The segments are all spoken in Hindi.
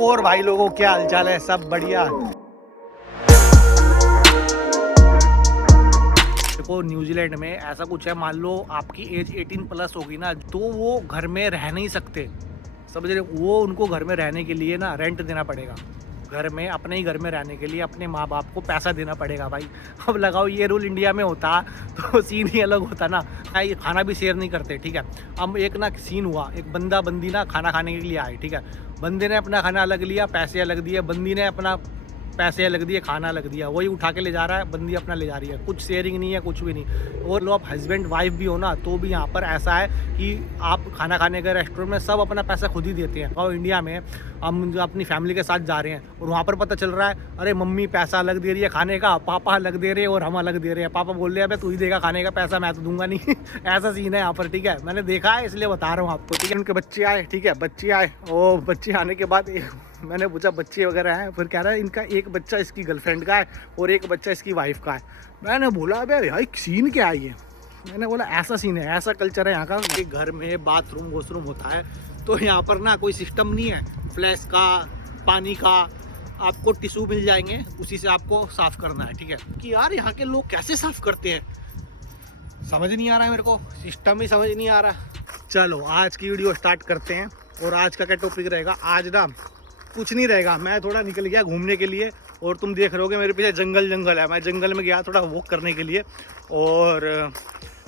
और भाई लोगों क्या हालचाल है, सब बढ़िया। देखो न्यूजीलैंड में ऐसा कुछ है, मान लो आपकी एज 18 प्लस होगी ना, तो वो घर में रह नहीं सकते, समझ रहे? वो उनको घर में रहने के लिए ना रेंट देना पड़ेगा। घर में, अपने ही घर में रहने के लिए अपने माँ बाप को पैसा देना पड़ेगा भाई। अब लगाओ ये रूल इंडिया में होता तो सीन ही अलग होता ना। ये खाना भी शेयर नहीं करते, ठीक है। अब एक ना सीन हुआ, एक बंदा बंदी ना खाना खाने के लिए आए, ठीक है। बंदे ने अपना खाना अलग लिया, पैसे अलग दिए, बंदी ने अपना पैसे अलग दिए, खाना अलग दिया, वही उठा के ले जा रहा है, बंदी अपना ले जा रही है, कुछ शेयरिंग नहीं है, कुछ भी नहीं। और लो आप हस्बैंड वाइफ भी हो ना, तो भी यहाँ पर ऐसा है कि आप खाना खाने के रेस्टोरेंट में सब अपना पैसा खुद ही देते हैं। और इंडिया में हम जो अपनी फैमिली के साथ जा रहे हैं और वहाँ पर पता चल रहा है, अरे मम्मी पैसा अलग दे रही है खाने का, पापा अलग दे रहे हैं और हम अलग दे रहे हैं। पापा बोल रहे हैं तू ही देगा खाने का पैसा, मैं तो दूंगा नहीं। ऐसा सीन है यहाँ पर, ठीक है। मैंने देखा है इसलिए बता रहा हूँ आपको, ठीक है। उनके बच्चे आए, ठीक है, बच्चे आए और बच्चे आने के बाद मैंने पूछा बच्चे वगैरह हैं, फिर कह रहा है इनका एक बच्चा इसकी गर्लफ्रेंड का है और एक बच्चा इसकी वाइफ का है। मैंने बोला अबे भाई सीन क्या है ये? मैंने बोला ऐसा सीन है, ऐसा कल्चर है यहाँ का कि घर में बाथरूम वॉशरूम होता है तो यहाँ पर ना कोई सिस्टम नहीं है फ्लैश का, पानी का। आपको टिश्यू मिल जाएंगे, उसी से आपको साफ़ करना है, ठीक है। कि यार यहाँ के लोग कैसे साफ़ करते हैं समझ नहीं आ रहा है मेरे को, सिस्टम ही समझ नहीं आ रहा। चलो आज की वीडियो स्टार्ट करते हैं। और आज का क्या टॉपिक रहेगा? आज ना कुछ नहीं रहेगा, मैं थोड़ा निकल गया घूमने के लिए और तुम देख रहे होगे मेरे पीछे जंगल है। मैं जंगल में गया थोड़ा वॉक करने के लिए और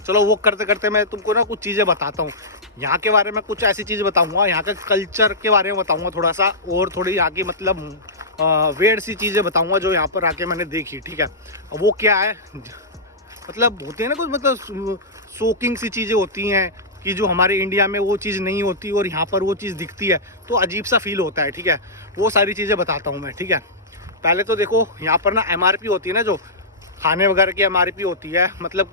चलो वॉक करते करते मैं तुमको ना कुछ चीज़ें बताता हूँ यहाँ के बारे में। कुछ ऐसी चीज़ें बताऊँगा, यहाँ के कल्चर के बारे में बताऊँगा थोड़ा सा, और थोड़ी यहाँ की मतलब वेयर सी चीज़ें बताऊँगा जो यहाँ पर आके मैंने देखी, ठीक है। वो क्या है, मतलब होते हैं ना कुछ मतलब शॉकिंग सी चीज़ें होती हैं कि जो हमारे इंडिया में वो चीज़ नहीं होती और यहाँ पर वो चीज़ दिखती है तो अजीब सा फील होता है, ठीक है। वो सारी चीज़ें बताता हूँ मैं, ठीक है। पहले तो देखो यहाँ पर ना MRP होती है ना, जो खाने वगैरह की MRP होती है, मतलब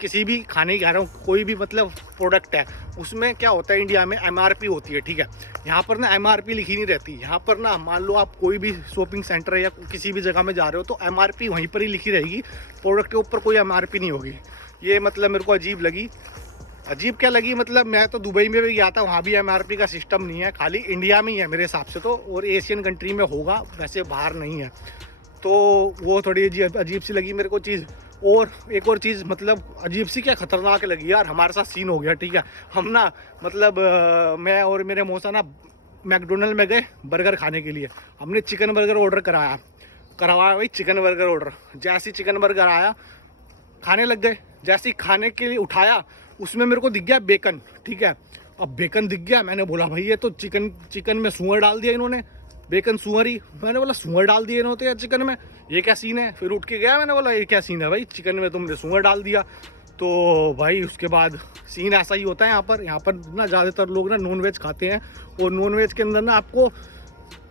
किसी भी खाने की कह रहा हूँ, कोई भी मतलब प्रोडक्ट है उसमें क्या होता है इंडिया में MRP होती है, ठीक है। यहाँ पर ना MRP लिखी नहीं रहती। यहाँ पर ना मान लो आप कोई भी शॉपिंग सेंटर या किसी भी जगह में जा रहे हो तो MRP वहीं पर ही लिखी रहेगी, प्रोडक्ट के ऊपर कोई MRP नहीं होगी। ये मतलब मेरे को अजीब लगी। अजीब क्या लगी, मतलब मैं तो दुबई में भी गया था, वहाँ भी MRP का सिस्टम नहीं है, खाली इंडिया में ही है मेरे हिसाब से तो, और एशियन कंट्री में होगा, वैसे बाहर नहीं है। तो वो थोड़ी अजीब सी लगी मेरे को चीज़। और एक और चीज़ मतलब अजीब सी क्या खतरनाक लगी यार, हमारे साथ सीन हो गया, ठीक है। हम ना मतलब मैं और मेरे मौसा ना मैकडोनल्ड में गए बर्गर खाने के लिए। हमने चिकन बर्गर ऑर्डर करवाया भाई, चिकन बर्गर ऑर्डर। जैसे चिकन बर्गर आया खाने लग गए, जैसे खाने के लिए उठाया उसमें मेरे को दिख गया बेकन, ठीक है। अब बेकन दिख गया, मैंने बोला भाई ये तो चिकन में सूअर डाल दिया इन्होंने, बेकन सूअर ही। मैंने बोला सूअर डाल दिया इन्होंने यार चिकन में, ये क्या सीन है? फिर उठ के गया, मैंने बोला ये क्या सीन है भाई, चिकन में तुमने सूअर डाल दिया। तो भाई उसके बाद सीन ऐसा ही होता है यहाँ पर ना ज़्यादातर लोग ना नॉनवेज खाते हैं और नॉनवेज के अंदर ना आपको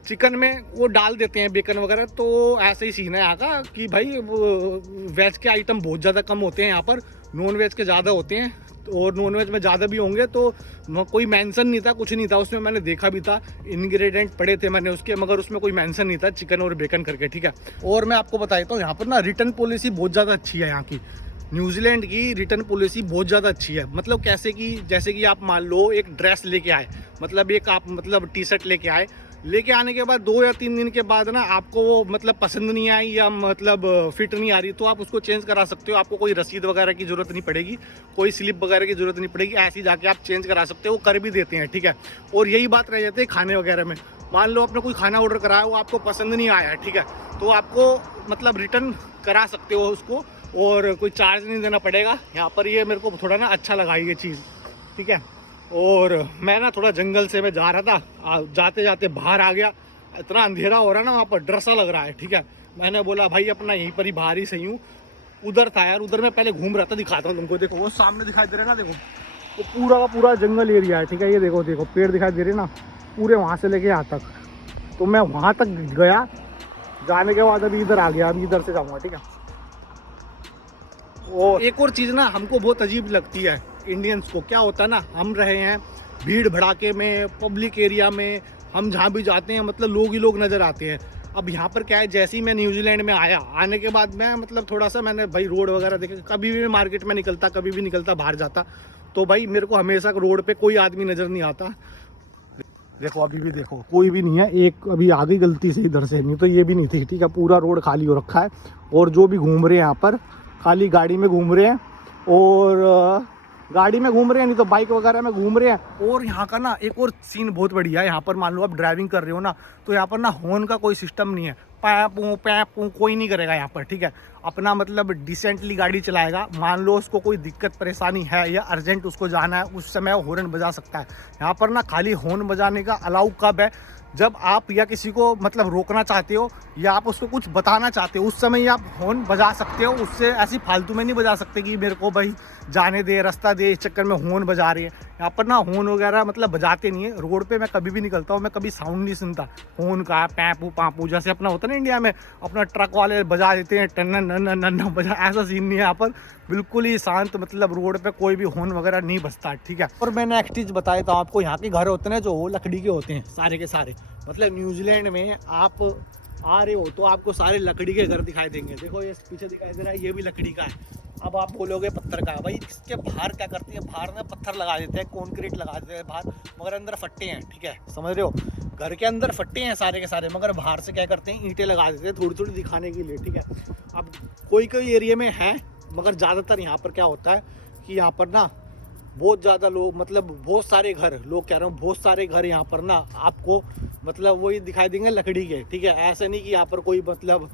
चिकन में वो डाल देते हैं बेकन वगैरह। तो ऐसे ही सीन है यहाँ का कि भाई वेज के आइटम बहुत ज़्यादा कम होते हैं यहाँ पर, नॉन वेज के ज़्यादा होते हैं। और नॉन वेज में ज़्यादा भी होंगे तो कोई मेंशन नहीं था, कुछ नहीं था उसमें। मैंने देखा भी था, इंग्रेडिएंट पड़े थे मैंने उसके, मगर उसमें कोई मेंशन नहीं था चिकन और बेकन करके, ठीक है। और मैं आपको बताता हूँ यहाँ पर ना रिटर्न पॉलिसी बहुत ज़्यादा अच्छी है यहाँ की। न्यूजीलैंड की रिटर्न पॉलिसी बहुत ज़्यादा अच्छी है। मतलब कैसे कि जैसे कि आप मान लो एक ड्रेस लेके आए, मतलब एक आप मतलब टी-शर्ट लेके आने के बाद 2 या 3 दिन के बाद ना आपको वो मतलब पसंद नहीं आई या मतलब फिट नहीं आ रही, तो आप उसको चेंज करा सकते हो। आपको कोई रसीद वगैरह की ज़रूरत नहीं पड़ेगी, कोई स्लिप वगैरह की ज़रूरत नहीं पड़ेगी, ऐसे ही जाके आप चेंज करा सकते हो, वो कर भी देते हैं, ठीक है। और यही बात रह जाती है खाने वगैरह में। मान लो आपने कोई खाना ऑर्डर कराया, वो आपको पसंद नहीं आया, ठीक है, तो आपको मतलब रिटर्न करा सकते हो उसको और कोई चार्ज नहीं देना पड़ेगा यहाँ पर। ये मेरे को थोड़ा ना अच्छा लगा ये चीज़, ठीक है। और मैं ना थोड़ा जंगल से मैं जा रहा था, जाते जाते बाहर आ गया, इतना अंधेरा हो रहा है ना वहाँ पर, डर सा लग रहा है, ठीक है। मैंने बोला भाई अपना यहीं पर ही बाहर ही सही हूँ। उधर था यार, उधर मैं पहले घूम रहा था, दिखाता हूँ तुमको। देखो वो सामने दिखाई दे रहा है ना, देखो वो पूरा का पूरा जंगल एरिया है, ठीक है। ये देखो देखो पेड़ दिखाई दे रहे ना पूरे, वहाँ से लेके यहाँ तक। तो मैं वहाँ तक गया, जाने के बाद अभी इधर आ गया, अभी इधर से जाऊँगा, ठीक है। और एक और चीज़ ना हमको बहुत अजीब लगती है इंडियंस को, क्या होता है ना, हम रहे हैं भीड़ भड़ाके में, पब्लिक एरिया में, हम जहाँ भी जाते हैं मतलब लोग ही लोग नज़र आते हैं। अब यहाँ पर क्या है, जैसे ही मैं न्यूजीलैंड में आया, आने के बाद मैं मतलब थोड़ा सा मैंने भाई रोड वगैरह देखे, कभी भी मैं मार्केट में निकलता, कभी भी निकलता बाहर जाता, तो भाई मेरे को हमेशा रोड पे कोई आदमी नज़र नहीं आता। देखो अभी भी देखो कोई भी नहीं है, एक अभी आ गई गलती से इधर से, नहीं तो ये भी नहीं थी, ठीक है। पूरा रोड खाली हो रखा है और जो भी घूम रहे हैं यहाँ पर खाली गाड़ी में घूम रहे हैं और गाड़ी में घूम रहे हैं, नहीं तो बाइक वगैरह में घूम रहे हैं। और यहाँ का ना एक और सीन बहुत बढ़िया है, यहाँ पर मान लो आप ड्राइविंग कर रहे हो ना, तो यहाँ पर ना हॉर्न का कोई सिस्टम नहीं है, पैपू कोई नहीं करेगा यहाँ पर, ठीक है। अपना मतलब डिसेंटली गाड़ी चलाएगा। मान लो उसको कोई दिक्कत परेशानी है या अर्जेंट उसको जाना है, उस समय हॉर्न बजा सकता है। यहाँ पर ना खाली हॉर्न बजाने का अलाउ कब है, जब आप या किसी को मतलब रोकना चाहते हो या आप उसको कुछ बताना चाहते हो, उस समय ही आप हॉर्न बजा सकते हो। उससे ऐसी फालतू में नहीं बजा सकते कि मेरे को भाई जाने दे, रास्ता दे, इस चक्कर में हॉर्न बजा रही है। यहाँ पर ना हॉर्न वगैरह मतलब बजाते नहीं है। रोड पे मैं कभी भी निकलता हूँ, मैं कभी साउंड नहीं सुनता हॉर्न का, पैपू पापू जैसे अपना होता है ना इंडिया में, अपना ट्रक वाले बजा देते हैं टन नन नन बजा, ऐसा सीन नहीं है यहाँ पर। बिल्कुल ही शांत, मतलब रोड पे कोई भी हॉर्न वगैरह नहीं बजता, ठीक है। और मैं नेक्स्ट चीज़ बताया था आपको, यहाँ के घर होते हैं जो वो लकड़ी के होते हैं सारे के सारे। मतलब न्यूजीलैंड में आप आ रहे हो तो आपको सारे लकड़ी के घर दिखाई देंगे। देखो ये पीछे दिखाई दे रहा है, ये भी लकड़ी का है। अब आप बोलोगे पत्थर का है, भाई इसके बाहर क्या करते हैं, बाहर में पत्थर लगा देते हैं, कंक्रीट लगा देते हैं बाहर, मगर अंदर फट्टे हैं, ठीक है, समझ रहे हो। घर के अंदर फट्टे हैं सारे के सारे, मगर बाहर से क्या करते हैं, ईंटें लगा देते हैं थोड़ी थोड़ी दिखाने के लिए, ठीक है। अब कोई कोई एरिया में है, मगर ज़्यादातर यहाँ पर क्या होता है कि यहाँ पर ना बहुत ज़्यादा लोग, मतलब बहुत सारे घर, लोग कह रहा हूँ बहुत सारे घर यहाँ पर ना आपको मतलब वही दिखाई देंगे लकड़ी के, ठीक है। ऐसा नहीं कि यहाँ पर कोई मतलब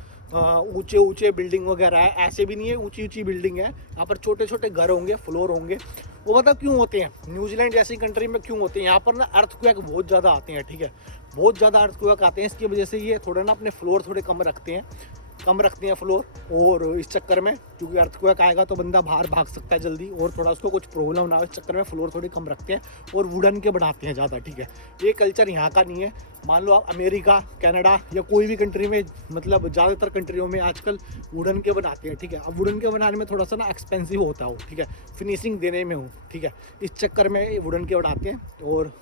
ऊंचे ऊंचे बिल्डिंग वगैरह है, ऐसे भी नहीं है, ऊंची ऊंची बिल्डिंग है। यहाँ पर छोटे छोटे घर होंगे, फ्लोर होंगे। वो मतलब क्यों होते हैं, न्यूजीलैंड जैसी कंट्री में क्यों होते हैं, यहाँ पर ना अर्थक्वेक बहुत ज़्यादा आते हैं, ठीक है। बहुत ज़्यादा अर्थक्वेक आते हैं, इसकी वजह से ये थोड़ा ना अपने फ्लोर थोड़े कम रखते हैं फ्लोर। और इस चक्कर में क्योंकि अर्थक्वेक आएगा तो बंदा बाहर भाग सकता है जल्दी, और थोड़ा उसको कुछ प्रॉब्लम ना हो, इस चक्कर में फ्लोर थोड़ी कम रखते हैं और वुडन के बनाते हैं ज़्यादा, ठीक है। ये कल्चर यहाँ का नहीं है। मान लो आप अमेरिका, कनाडा या कोई भी कंट्री में, मतलब ज़्यादातर कंट्रियों में आजकल वुडन के बनाते हैं, ठीक है। अब वुडन के बनाने में थोड़ा सा ना एक्सपेंसिव होता हो, ठीक है, फिनिशिंग देने में हो, ठीक है। इस चक्कर में वुडन के बनाते हैं और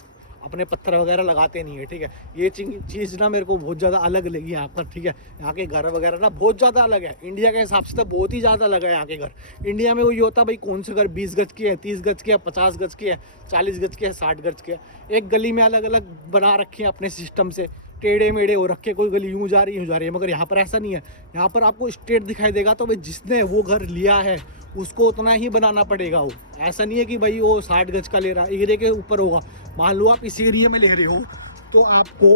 अपने पत्थर वगैरह लगाते नहीं है, ठीक है। ये चीज़ ना मेरे को बहुत ज़्यादा अलग लगी यहाँ पर, ठीक है। यहाँ के घर वगैरह ना बहुत ज़्यादा अलग है, इंडिया के हिसाब से तो बहुत ही ज़्यादा अलग है यहाँ के घर। इंडिया में वही होता है भाई, कौन से घर 20 गज के है, 30 गज के है, 50 गज के है, 40 गज के है, 60 गज के है। एक गली में अलग अलग बना रखे हैं अपने सिस्टम से, टेढ़े मेढ़े हो रखे, कोई गली यूँ जा रही है, मगर यहाँ पर ऐसा नहीं है। यहाँ पर आपको स्ट्रेट दिखाई देगा, तो भाई जिसने वो घर लिया है उसको उतना ही बनाना पड़ेगा। वो ऐसा नहीं है कि भाई वो 60 गज का ले रहा है, एरिया के ऊपर होगा। मान लो आप इस एरिया में ले रहे हो तो आपको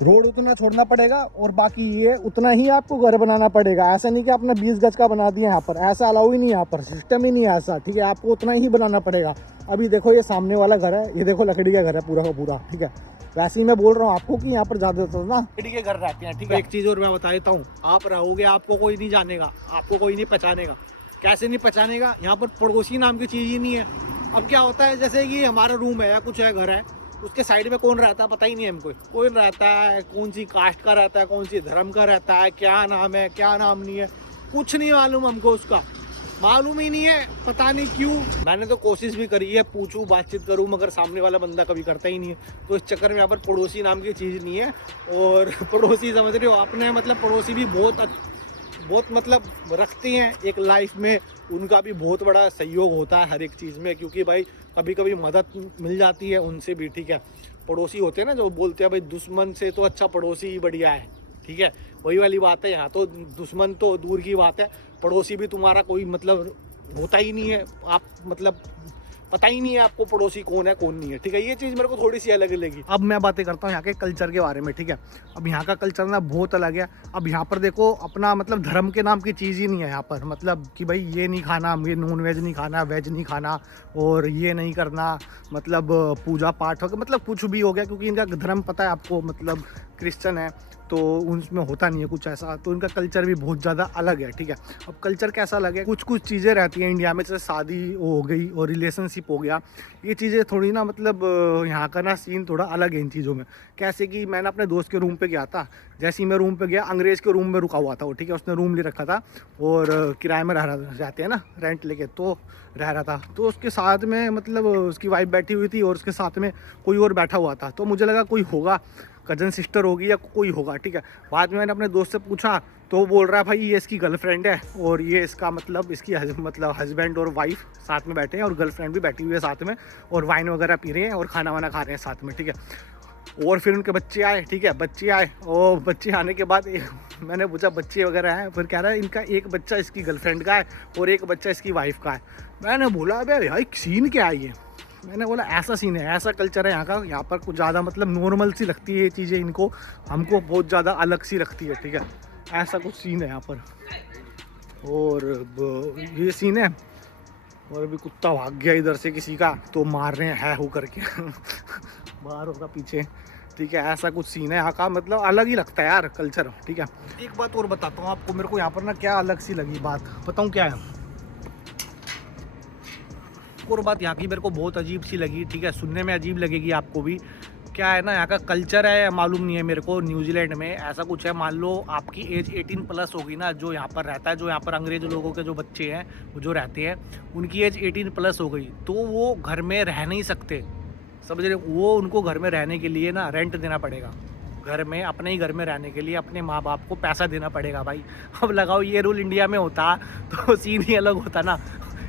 रोड उतना छोड़ना पड़ेगा और बाकी ये उतना ही आपको घर बनाना पड़ेगा। ऐसा नहीं कि आपने 20 गज का बना दिया यहाँ पर, ऐसा अलाउ ही नहीं, यहाँ पर सिस्टम ही नहीं है ऐसा, ठीक है। आपको उतना ही बनाना पड़ेगा। अभी देखो ये सामने वाला घर है, ये देखो लकड़ी का घर है पूरा का पूरा, ठीक है। वैसे ही मैं बोल रहा हूँ आपको कि यहाँ पर ज़्यादातर ना लकड़ी के घर रहते हैं, ठीक है। एक चीज़ और मैं बता देता हूँ, आप रहोगे आपको कोई नहीं जानेगा, आपको कोई नहीं पहचानेगा। कैसे नहीं पहचानेगा, यहाँ पर पड़ोसी नाम की चीज़ ही नहीं है। अब क्या होता है, जैसे कि हमारा रूम है या कुछ है, घर है, उसके साइड में कौन रहता है पता ही नहीं है हमको, कौन रहता है, कौन सी कास्ट का रहता है, कौन सी धर्म का रहता है, क्या नाम है क्या नाम नहीं है, कुछ नहीं मालूम हमको, उसका मालूम ही नहीं है, पता नहीं क्यों। मैंने तो कोशिश भी करी है, पूछूं बातचीत करूं, मगर सामने वाला बंदा कभी करता ही नहीं है। तो इस चक्कर में यहाँ पर पड़ोसी नाम की चीज़ नहीं है। और पड़ोसी समझ रहे हो आपने, मतलब पड़ोसी भी बहुत मतलब रखते हैं एक लाइफ में, उनका भी बहुत बड़ा सहयोग होता है हर एक चीज़ में, क्योंकि भाई कभी कभी मदद मिल जाती है उनसे भी, ठीक है। पड़ोसी होते हैं ना जो बोलते हैं भाई दुश्मन से तो अच्छा पड़ोसी ही बढ़िया है, ठीक है। वही वाली बात है, यहाँ तो दुश्मन तो दूर की बात है, पड़ोसी भी तुम्हारा कोई मतलब होता ही नहीं है। आप मतलब पता ही नहीं है आपको पड़ोसी कौन है कौन नहीं है, ठीक है। ये चीज़ मेरे को थोड़ी सी अलग लगी। अब मैं बातें करता हूँ यहाँ के कल्चर के बारे में, ठीक है। अब यहाँ का कल्चर ना बहुत अलग है। अब यहाँ पर देखो अपना मतलब धर्म के नाम की चीज़ ही नहीं है यहाँ पर, मतलब कि भाई ये नहीं खाना, ये नॉन वेज नहीं खाना, वेज नहीं खाना, और ये नहीं करना, मतलब पूजा पाठ हो गया, मतलब कुछ भी हो गया, क्योंकि इनका धर्म पता है आपको, मतलब क्रिश्चियन है, तो उनमें होता नहीं है कुछ ऐसा। तो इनका कल्चर भी बहुत ज़्यादा अलग है, ठीक है। अब कल्चर कैसा अलग है, कुछ चीज़ें रहती हैं इंडिया में, जैसे शादी हो गई और रिलेशनशिप हो गया, ये चीज़ें थोड़ी ना मतलब यहाँ का ना सीन थोड़ा अलग है इन चीज़ों में। कैसे कि मैंने अपने दोस्त के रूम पे गया था, जैसे ही मैं रूम पे गया, अंग्रेज़ के रूम में रुका हुआ था वो, ठीक है। उसने रूम ले रखा था और किराए में रहते हैं ना, रेंट लेके, तो रह रहा था। तो उसके साथ में मतलब उसकी वाइफ बैठी हुई थी और उसके साथ में कोई और बैठा हुआ था। तो मुझे लगा कोई होगा, कज़न सिस्टर होगी या कोई होगा, ठीक है। बाद में मैंने अपने दोस्त से पूछा तो वो बोल रहा है भाई ये इसकी गर्लफ्रेंड है, और ये इसका मतलब इसकी मतलब हस्बैंड और वाइफ साथ में बैठे हैं, और गर्लफ्रेंड भी बैठी हुई है साथ में, और वाइन वगैरह पी रहे हैं और खाना वाना खा रहे हैं साथ में, ठीक है। और फिर उनके बच्चे आए, ठीक है, बच्चे आए और बच्चे आने के बाद मैंने पूछा बच्चे वगैरह हैं, फिर कह रहा है इनका एक बच्चा इसकी गर्लफ्रेंड का है और एक बच्चा इसकी वाइफ का है। मैंने बोला अबे भाई सीन क्या है ये? मैंने बोला ऐसा सीन है, ऐसा कल्चर है यहाँ का। यहाँ पर कुछ ज़्यादा मतलब नॉर्मल सी लगती है ये चीज़ें इनको, हमको बहुत ज़्यादा अलग सी लगती है, ठीक है, ऐसा कुछ सीन है यहाँ पर। और ये सीन है। और अभी कुत्ता भाग गया इधर से किसी का, तो मार रहे हैं हो करके बाहर होगा पीछे, ठीक है, ऐसा कुछ सीन है यहाँ का। मतलब अलग ही लगता है यार कल्चर, ठीक है। एक बात और बताता हूँ आपको, मेरे को यहाँ पर ना क्या अलग सी लगी बात, बताऊँ क्या है? और बात यहाँ की मेरे को बहुत अजीब सी लगी, ठीक है, सुनने में अजीब लगेगी आपको भी। क्या है ना, यहाँ का कल्चर है मालूम नहीं है मेरे को। न्यूजीलैंड में ऐसा कुछ है, मान लो आपकी एज 18 प्लस होगी ना, जो यहाँ पर रहता है, जो यहाँ पर अंग्रेज लोगों के जो बच्चे हैं वो जो रहते हैं, उनकी एज 18 प्लस हो गई तो वो घर में रह नहीं सकते, समझ रहे? वो उनको घर में रहने के लिए ना रेंट देना पड़ेगा। घर में, अपने ही घर में रहने के लिए अपने माँ बाप को पैसा देना पड़ेगा भाई। अब लगाओ ये रूल इंडिया में होता तो सीन ही अलग होता ना।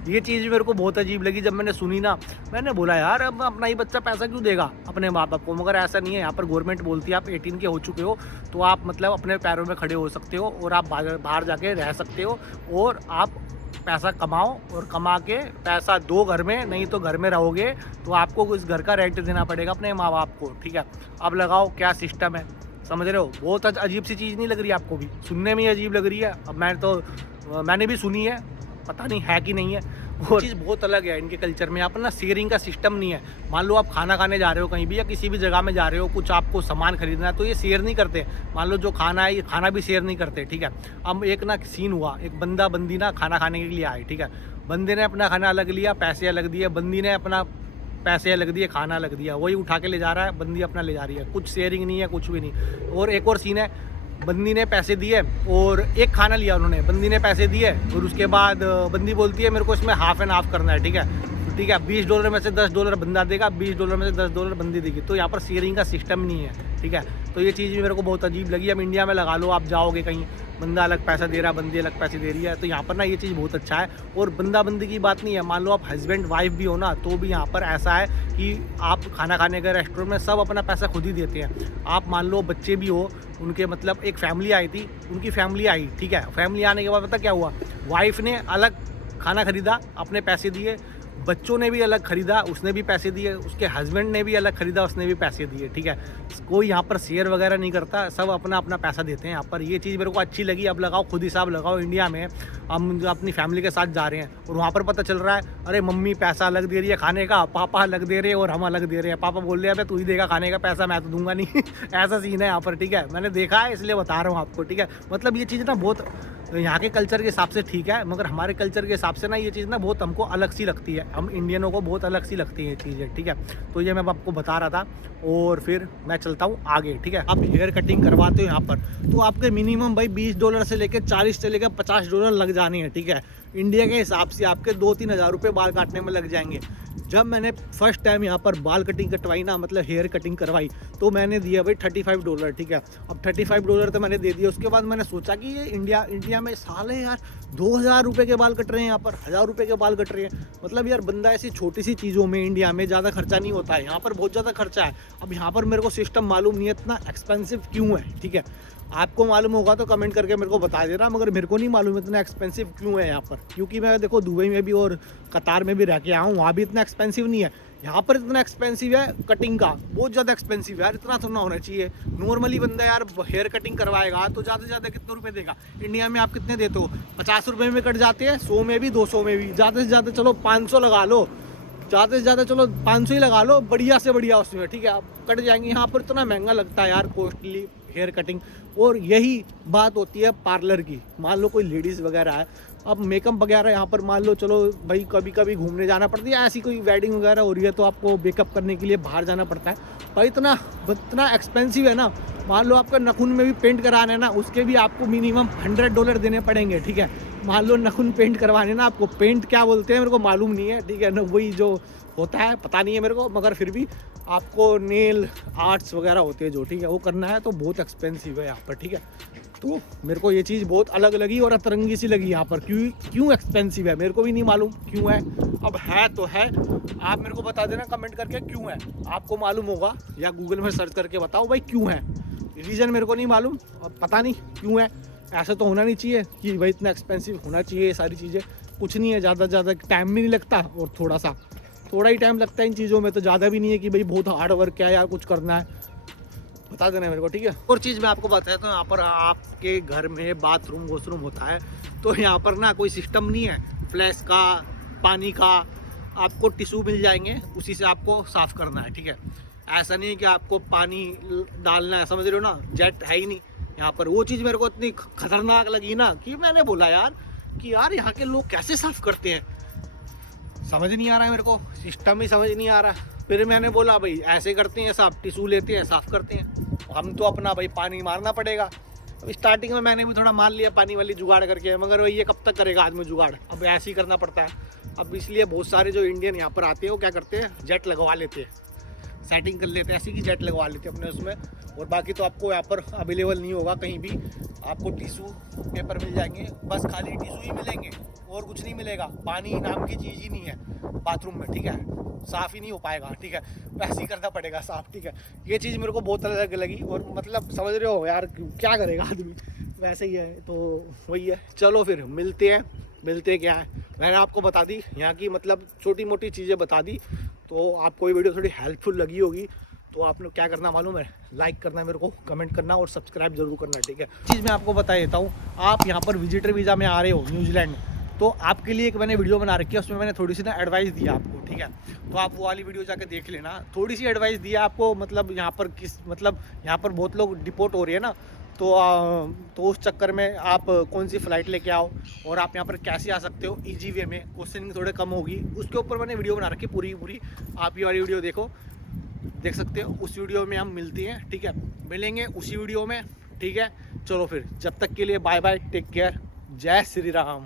ये चीज़ मेरे को बहुत अजीब लगी जब मैंने सुनी ना। मैंने बोला यार अब अपना ही बच्चा पैसा क्यों देगा अपने माँ बाप को? मगर ऐसा नहीं है, यहाँ पर गवर्नमेंट बोलती है आप 18 के हो चुके हो तो आप मतलब अपने पैरों में खड़े हो सकते हो और आप बाहर जाके रह सकते हो और आप पैसा कमाओ और कमा के पैसा दो घर में, नहीं तो घर में रहोगे तो आपको उस घर का रेंट देना पड़ेगा अपने माँ बाप को, ठीक है। अब लगाओ क्या सिस्टम है, समझ रहे हो? बहुत अजीब सी चीज़ नहीं लग रही आपको भी? सुनने में ही अजीब लग रही है। अब मैंने भी सुनी है, पता नहीं है कि नहीं है। वो चीज़ बहुत अलग है इनके कल्चर में। यहाँ पर ना शेयरिंग का सिस्टम नहीं है। मान लो आप खाना खाने जा रहे हो कहीं भी या किसी भी जगह में जा रहे हो, कुछ आपको सामान खरीदना है तो ये शेयर नहीं करते। मान लो जो खाना है ये खाना भी शेयर नहीं करते, ठीक है। अब एक ना सीन हुआ, एक बंदा बंदी ना खाना खाने के लिए आए, ठीक है। बंदे ने अपना खाना अलग लिया, पैसे अलग दिए, बंदी ने अपना पैसे अलग दिए, खाना अलग दिया, वही उठा के ले जा रहा है, बंदी अपना ले जा रही है, कुछ शेयरिंग नहीं है, कुछ भी नहीं। और एक और सीन है, बंदी ने पैसे दिए और एक खाना लिया उन्होंने, बंदी ने पैसे दिए और उसके बाद बंदी बोलती है मेरे को इसमें हाफ एंड हाफ करना है, ठीक है। ठीक है, $20 में से $10 बंदा देगा, $20 में से $10 बंदी देगी। तो यहाँ पर शेयरिंग का सिस्टम नहीं है, ठीक है। तो ये चीज़ भी मेरे को बहुत अजीब लगी। अब इंडिया में लगा लो, आप जाओगे कहीं, बंदा अलग पैसा दे रहा है, बंदी अलग पैसे दे रही है, तो यहाँ पर ना ये चीज़ बहुत अच्छा है। और बंदा बंदी की बात नहीं है, मान लो आप हस्बैंड वाइफ भी हो ना, तो भी यहाँ पर ऐसा है कि आप खाना खाने गए रेस्टोरेंट में, सब अपना पैसा खुद ही देते हैं। आप मान लो बच्चे भी हो उनके, मतलब एक फैमिली आई थी, उनकी फैमिली आई, ठीक है। फैमिली आने के बाद पता क्या हुआ, वाइफ ने अलग खाना खरीदा, अपने पैसे दिए, बच्चों ने भी अलग खरीदा, उसने भी पैसे दिए, उसके हस्बैंड ने भी अलग खरीदा, उसने भी पैसे दिए, ठीक है। कोई यहाँ पर शेयर वगैरह नहीं करता, सब अपना अपना पैसा देते हैं यहाँ पर। ये चीज़ मेरे को अच्छी लगी। अब लगाओ खुद हिसाब लगाओ, इंडिया में हम अपनी फैमिली के साथ जा रहे हैं और वहाँ पर पता चल रहा है अरे मम्मी पैसा अलग दे रही है खाने का, पापा अलग दे रहे हैं और हम अलग दे रहे हैं। पापा बोल रहे हैं अबे तू ही देगा खाने का पैसा, मैं तो दूंगा नहीं ऐसा सीन है यहाँ पर, ठीक है। मैंने देखा है इसलिए बता रहा हूँ आपको, ठीक है। मतलब ये चीज़ ना बहुत यहाँ के कल्चर के हिसाब से ठीक है, मगर हमारे कल्चर के हिसाब से ना ये चीज़ ना बहुत हमको अलग सी लगती है, हम इंडियनों को बहुत अलग सी लगती है ये चीज़ें, ठीक है। तो ये मैं आपको बता रहा था और फिर मैं चलता हूँ आगे, ठीक है। आप हेयर कटिंग करवाते हो यहाँ पर तो आपके मिनिमम भाई $20 से लेकर 40 से लेकर $50 लग जाने हैं, ठीक है। इंडिया के हिसाब से आपके 2-3 हज़ार रुपये बाल काटने में लग जाएंगे। जब मैंने फर्स्ट टाइम यहाँ पर बाल कटिंग कटवाई ना, मतलब हेयर कटिंग करवाई, तो मैंने दिया भाई $35, ठीक है। अब $35 तो मैंने दे दिया। उसके बाद मैंने सोचा कि ये इंडिया में साले यार 2,000 रुपये के बाल कट रहे हैं, यहाँ पर 1,000 रुपये के बाल कट रहे हैं। मतलब यार बंदा ऐसी छोटी सी चीज़ों में इंडिया में ज़्यादा खर्चा नहीं होता है, यहाँ पर बहुत ज़्यादा खर्चा है। अब यहाँ पर मेरे को सिस्टम मालूम नहीं है इतना एक्सपेंसिव क्यों है, ठीक है। आपको मालूम होगा तो कमेंट करके मेरे को बता देना, मगर मेरे को नहीं मालूम इतना एक्सपेंसिव क्यों है यहाँ पर। क्योंकि मैं देखो दुबई में भी और कतार में भी रह के आया हूँ, वहाँ भी इतना एक्सपेंसिव नहीं है। यहाँ पर इतना एक्सपेंसिव है कटिंग का, बहुत ज़्यादा एक्सपेंसिव है यार। इतना थोड़ा होना चाहिए। नॉर्मली बंदा यार हेयर कटिंग करवाएगा तो ज़्यादा से ज़्यादा कितने रुपए देगा? इंडिया में आप कितने देते हो? 50 रुपये में कट जाते हैं, 100 में भी, 200 में भी, ज़्यादा से ज़्यादा चलो 500 लगा लो, ज़्यादा से ज़्यादा चलो 500 ही लगा लो, बढ़िया से बढ़िया उसमें, ठीक है। आप कट जाएंगे। यहाँ पर इतना महंगा लगता है यार, कॉस्टली हेयर कटिंग। और यही बात होती है पार्लर की। मान लो कोई लेडीज़ वगैरह है, अब मेकअप वगैरह यहाँ पर मान लो चलो भाई कभी कभी घूमने जाना पड़ता है, ऐसी कोई वेडिंग वगैरह हो रही है तो आपको मेकअप करने के लिए बाहर जाना पड़ता है। भाई इतना एक्सपेंसिव है ना। मान लो आपका नखून में भी पेंट कराना है ना, उसके भी आपको मिनिमम $100 देने पड़ेंगे, ठीक है। मान लो नखून पेंट करवाने ना, आपको पेंट क्या बोलते हैं मेरे को मालूम नहीं है, ठीक है ना, वही जो होता है पता नहीं है मेरे को, मगर फिर भी आपको नेल आर्ट्स वगैरह होते हैं जो, ठीक है, वो करना है तो बहुत एक्सपेंसिव है यहाँ पर, ठीक है। तो मेरे को ये चीज़ बहुत अलग लगी और अतरंगी सी लगी यहाँ पर। क्यों एक्सपेंसिव है मेरे को भी नहीं मालूम क्यों है। अब है तो है, आप मेरे को बता देना कमेंट करके क्यों है, आपको मालूम होगा या गूगल में सर्च करके बताओ भाई क्यों है। रीज़न मेरे को नहीं मालूम, अब पता नहीं क्यों है। ऐसा तो होना नहीं चाहिए कि भाई इतना एक्सपेंसिव होना चाहिए ये सारी चीज़ें। कुछ नहीं है, ज़्यादा टाइम भी नहीं लगता और थोड़ा ही टाइम लगता है इन चीज़ों में, तो ज़्यादा भी नहीं है कि भाई बहुत हार्ड वर्क है यार कुछ करना है। बता देना मेरे को, ठीक है। और चीज़ मैं आपको बताया तो यहाँ पर आपके घर में बाथरूम वॉशरूम होता है तो यहाँ पर ना कोई सिस्टम नहीं है फ्लैश का, पानी का। आपको टिश्यू मिल जाएंगे, उसी से आपको साफ़ करना है, ठीक है। ऐसा नहीं है कि आपको पानी डालना है, समझ रहे हो ना, जेट है ही नहीं यहाँ पर। वो चीज़ मेरे को इतनी खतरनाक लगी ना कि मैंने बोला यार कि यार यहाँ के लोग कैसे साफ़ करते हैं, समझ नहीं आ रहा है मेरे को, सिस्टम ही समझ नहीं आ रहा। फिर मैंने बोला भाई ऐसे करते हैं साफ, टिश्यू लेते हैं साफ़ करते हैं, हम तो अपना भाई पानी मारना पड़ेगा। अब स्टार्टिंग में मैंने भी थोड़ा मार लिया पानी वाली जुगाड़ करके, मगर भाई ये कब तक करेगा आदमी जुगाड़, अब ऐसे ही करना पड़ता है। अब इसलिए बहुत सारे जो इंडियन यहाँ पर आते हैं वो क्या करते हैं, जेट लगवा लेते हैं, सेटिंग कर लेते हैं ऐसी कि जेट लगवा लेते हैं अपने उसमें। और बाकी तो आपको यहाँ पर अवेलेबल नहीं होगा कहीं भी, आपको टिश्यू पेपर मिल जाएंगे, बस खाली टिश्यू ही मिलेंगे और कुछ नहीं मिलेगा। पानी नाम की चीज़ ही नहीं है बाथरूम में, ठीक है, साफ़ ही नहीं हो पाएगा, ठीक है, वैसे ही करना पड़ेगा साफ़, ठीक है। ये चीज़ मेरे को बहुत अलग लगी और मतलब समझ रहे हो यार क्या करेगा आदमी, वैसे ही है। तो वही है, चलो फिर मिलते क्या है, मैंने आपको बता दी यहाँ की मतलब छोटी मोटी चीज़ें बता दी। तो आपको ये वीडियो थोड़ी हेल्पफुल लगी होगी तो आप लोग क्या करना मालूम है, लाइक करना है मेरे को, कमेंट करना और सब्सक्राइब जरूर करना, ठीक है। चीज़ मैं आपको बता देता हूँ, आप यहाँ पर विजिटर वीज़ा में आ रहे हो न्यूजीलैंड, तो आपके लिए एक मैंने वीडियो बना रखी है, उसमें मैंने थोड़ी सी ना एडवाइस दिया आपको, ठीक है। तो आप वो वाली वीडियो जाकर देख लेना, थोड़ी सी एडवाइस दिया आपको, मतलब यहाँ पर यहाँ पर बहुत लोग डिपोर्ट हो रही है ना, तो उस चक्कर में आप कौन सी फ़्लाइट लेके आओ और आप यहाँ पर कैसे आ सकते हो ईजी वे में, क्वेश्चन थोड़े कम होगी, उसके ऊपर मैंने वीडियो बना रखी पूरी। आप ये वाली वीडियो देख सकते हो, उस वीडियो में हम मिलते हैं, ठीक है, मिलेंगे उसी वीडियो में, ठीक है। चलो फिर, जब तक के लिए बाय बाय, टेक केयर, जय श्री राम।